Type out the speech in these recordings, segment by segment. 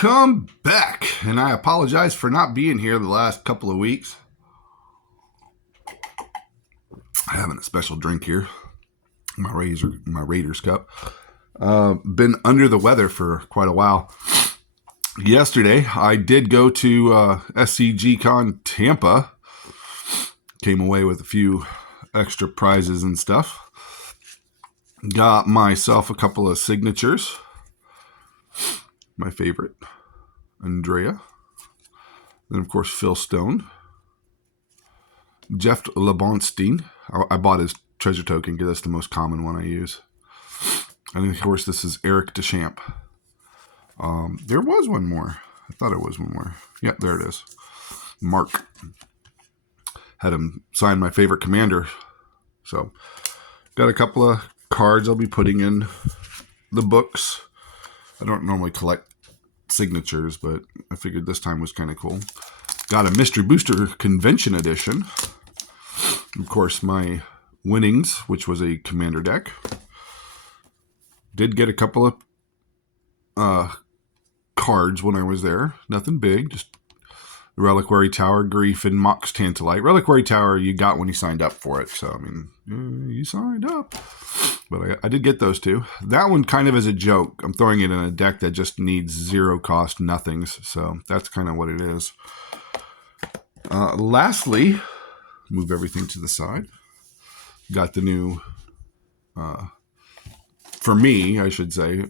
Welcome back, and I apologize for not being here the last couple of weeks. I'm having a special drink here, my Raiders cup. Been under the weather for quite a while. Yesterday, I did go to SCG-CON Tampa. Came away with a few extra prizes and stuff. Got myself a couple of signatures. My favorite, Andrea. Then, of course, Phil Stone. Jeff Lebonstein. I bought his treasure token because that's the most common one I use. And, of course, this is Eric Deschamps. There was one more. I thought there was one more. Yep, there it is. Mark. Had him sign my favorite commander. So, got a couple of cards I'll be putting in the books. I don't normally collect signatures, but I figured this time was kind of cool. Got a Mystery Booster Convention Edition. Of course, my winnings, which was a commander deck. Did get a couple of cards when I was there. Nothing big, just Reliquary Tower, Grief, and Mox Tantalite. Reliquary Tower you got when you signed up for it. So, I mean, you signed up. But I did get those two. That one kind of is a joke. I'm throwing it in a deck that just needs zero cost nothings. So that's kind of what it is. Lastly, move everything to the side. Got the new, for me, I should say,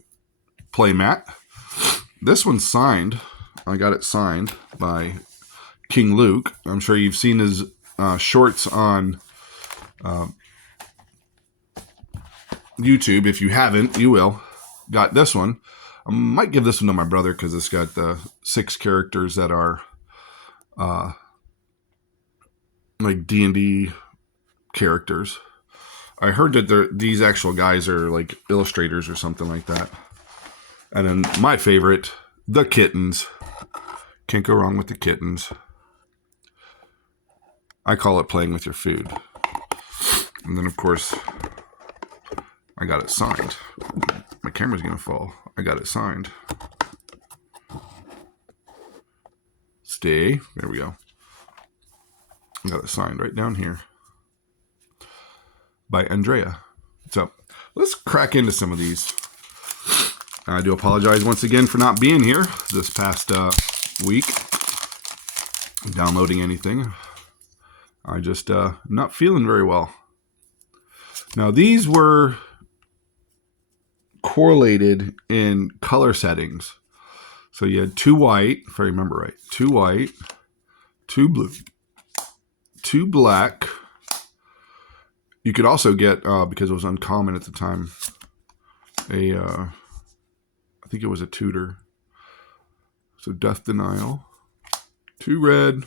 playmat. This one's signed. I got it signed by King Luke. I'm sure you've seen his shorts on YouTube. If you haven't, you will. Got this one. I might give this one to my brother because it's got the 6 characters that are like D&D characters. I heard that these actual guys are like illustrators or something like that. And then my favorite, the kittens. Can't go wrong with the kittens. I call it playing with your food. And then, of course, I got it signed. My camera's going to fall. I got it signed. Stay. There we go. I got it signed right down here by Andrea. So let's crack into some of these. I do apologize once again for not being here this past week. Downloading anything. I just not feeling very well. Now these were correlated in color settings. So you had 2 white, if I remember right. 2 white, 2 blue, 2 black. You could also get, because it was uncommon at the time, I think it was a tutor. So Death Denial. 2 red,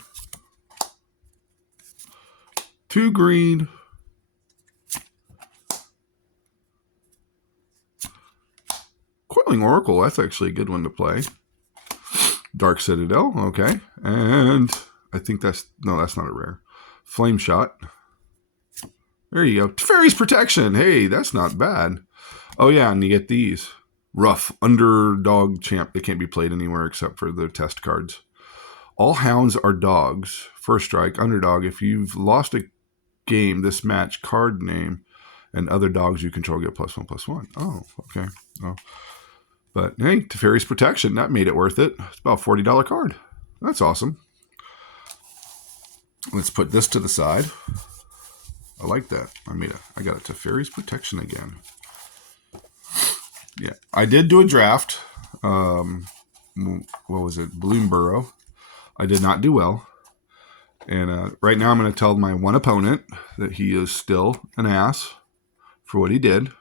2 green, Coiling Oracle, that's actually a good one to play. Dark Citadel, okay. And I think that's not a rare. Flame Shot. There you go. Teferi's Protection. Hey, that's not bad. Oh yeah, and you get these. Rough, Underdog Champ. They can't be played anywhere except for the test cards. All hounds are dogs. First strike, underdog. If you've lost a game, this match, card name, and other dogs you control get +1/+1. Oh, okay. Oh. But hey, Teferi's Protection, that made it worth it. It's about a $40 card. That's awesome. Let's put this to the side. I like that. I got a Teferi's Protection again. Yeah, I did do a draft. What was it? Bloomburrow. I did not do well. And right now I'm going to tell my one opponent that he is still an ass for what he did.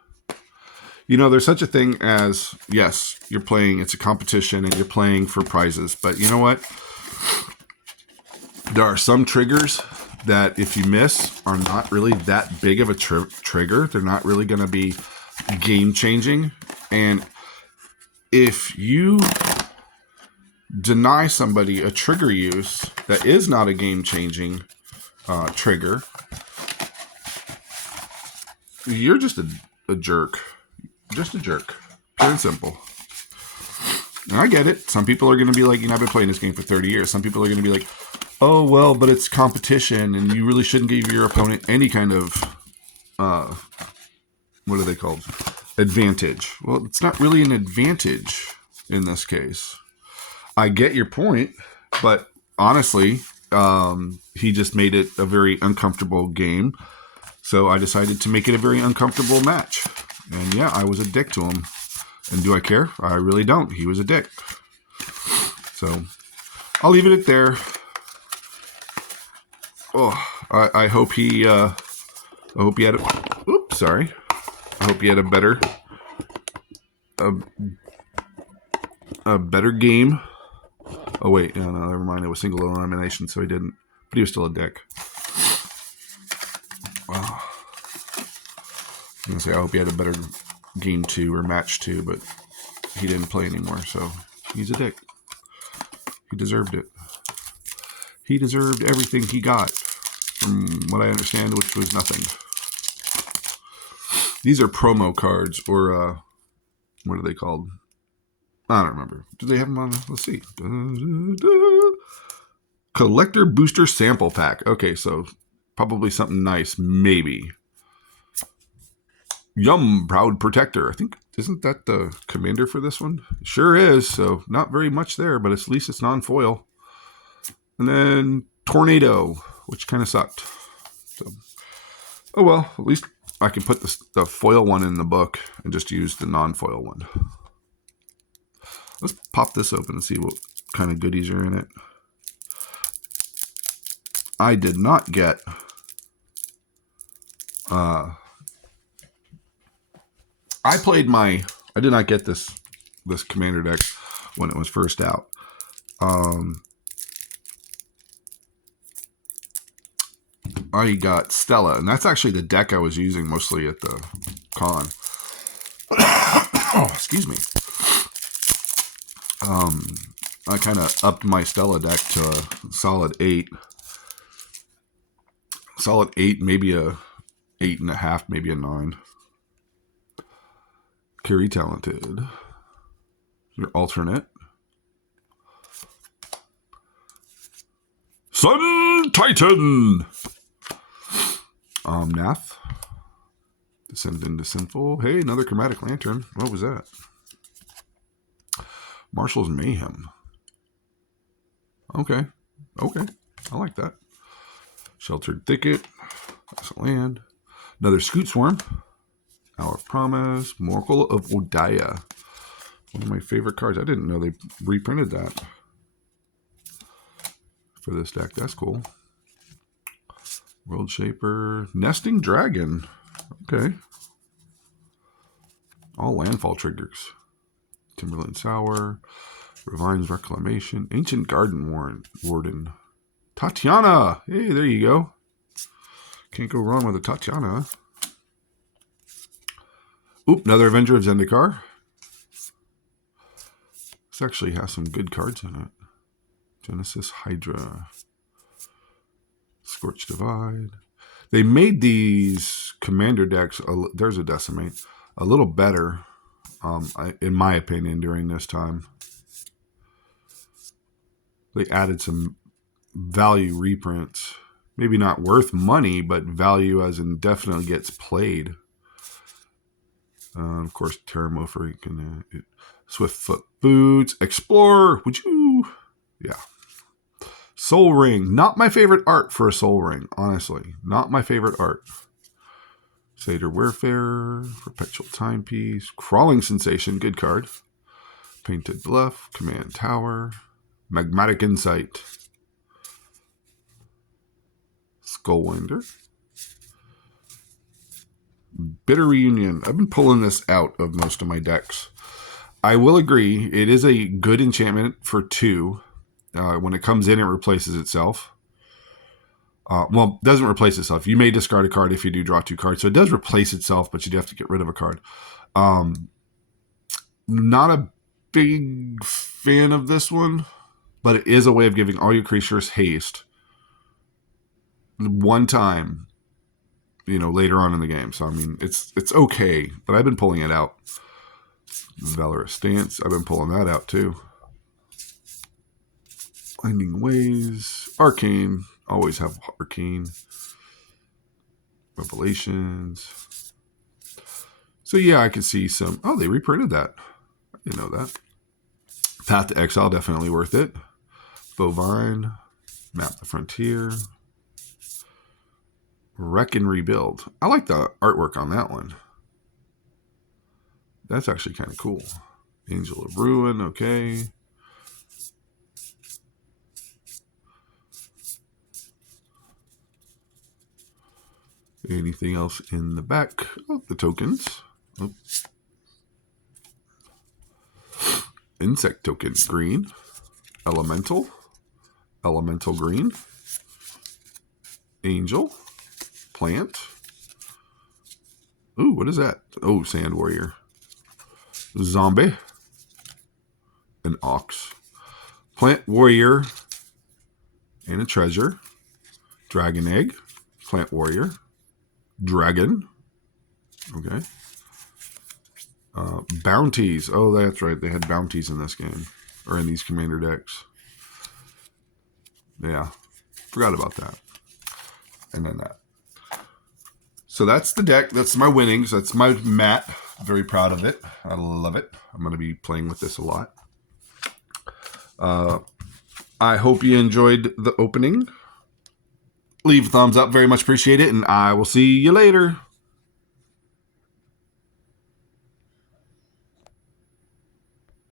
You know, there's such a thing as, yes, you're playing, it's a competition and you're playing for prizes. But you know what? There are some triggers that if you miss are not really that big of a trigger. They're not really going to be game changing. And if you deny somebody a trigger use that is not a game changing trigger, you're just a jerk. Just a jerk. Pure and simple. And I get it. Some people are going to be like, I've been playing this game for 30 years. Some people are going to be like, oh, well, but it's competition, and you really shouldn't give your opponent any kind of, what are they called? Advantage. Well, it's not really an advantage in this case. I get your point, but honestly, he just made it a very uncomfortable game. So I decided to make it a very uncomfortable match. And yeah, I was a dick to him. And do I care? I really don't. He was a dick. So I'll leave it at there. Oh, I hope he had a, oops, sorry. I hope he had a better game. Oh wait, no, never mind. It was single elimination, so he didn't. But he was still a dick. Wow. I was gonna say I hope he had a better game 2 or match 2, but he didn't play anymore, so he's a dick. He deserved it. He deserved everything he got, from what I understand, which was nothing. These are promo cards, or what are they called? I don't remember. Do they have them on? Let's see. Collector Booster Sample Pack. Okay, so probably something nice, maybe. Yum, Proud Protector. I think, isn't that the commander for this one? Sure is, so not very much there, but at least it's non-foil. And then Tornado, which kind of sucked. So, oh well, at least I can put the foil one in the book and just use the non-foil one. Let's pop this open and see what kind of goodies are in it. I did not get I did not get this commander deck when it was first out. I got Stella, and that's actually the deck I was using mostly at the con. Oh, excuse me. I kind of upped my Stella deck to a solid 8. Solid 8, maybe a 8.5, maybe a 9. Carry Talented. Your alternate. Sun Titan. Nath. Descend into Sinful. Hey, another Chromatic Lantern. What was that? Marshall's Mayhem. Okay. I like that. Sheltered Thicket. That's a land. Another Scoot Swarm. Hour of Promise. Moracle of Odaya. One of my favorite cards. I didn't know they reprinted that for this deck. That's cool. World Shaper. Nesting Dragon. Okay. All landfall triggers. Timberland Sour. Revine's Reclamation. Ancient Garden Warden. Tatiana. Hey, there you go. Can't go wrong with a Tatiana. Oop, another Avenger of Zendikar. This actually has some good cards in it. Genesis Hydra. Scorched Divide. They made these commander decks, there's a Decimate, a little better, in my opinion, during this time. They added some value reprints. Maybe not worth money, but value as in definitely gets played. Of course, Terramorpher, Swiftfoot Boots, Explorer, would you? Yeah. Soul Ring, not my favorite art for a Soul Ring, honestly. Not my favorite art. Satyr Warfare, Perpetual Timepiece, Crawling Sensation, good card. Painted Bluff, Command Tower, Magmatic Insight, Skullwinder, Bitter Reunion. I've been pulling this out of most of my decks. I will agree, it is a good enchantment for 2. When it comes in, it replaces itself. Well, it doesn't replace itself. You may discard a card if you do draw 2 cards. So it does replace itself, but you do have to get rid of a card. Not a big fan of this one, but it is a way of giving all your creatures haste one time, later on in the game. So, I mean, it's okay, but I've been pulling it out. Valorous Stance. I've been pulling that out too. Winding Ways. Arcane. Always have Arcane. Revelations. So yeah, I can see some. Oh, they reprinted that. I didn't know that. Path to Exile, definitely worth it. Bovine. Map the Frontier. Wreck and Rebuild. I like the artwork on that one. That's actually kind of cool. Angel of Ruin, okay. Anything else in the back? Oh, the tokens. Oh. Insect token, green. Elemental. Elemental green. Angel. Plant. Ooh, what is that? Oh, Sand Warrior. Zombie. An Ox. Plant Warrior. And a treasure. Dragon Egg. Plant Warrior. Dragon. Okay. Bounties. Oh, that's right. They had bounties in this game. Or in these commander decks. Yeah. Forgot about that. And then that. So that's the deck. That's my winnings. That's my mat. Very proud of it. I love it. I'm going to be playing with this a lot. I hope you enjoyed the opening. Leave a thumbs up. Very much appreciate it. And I will see you later.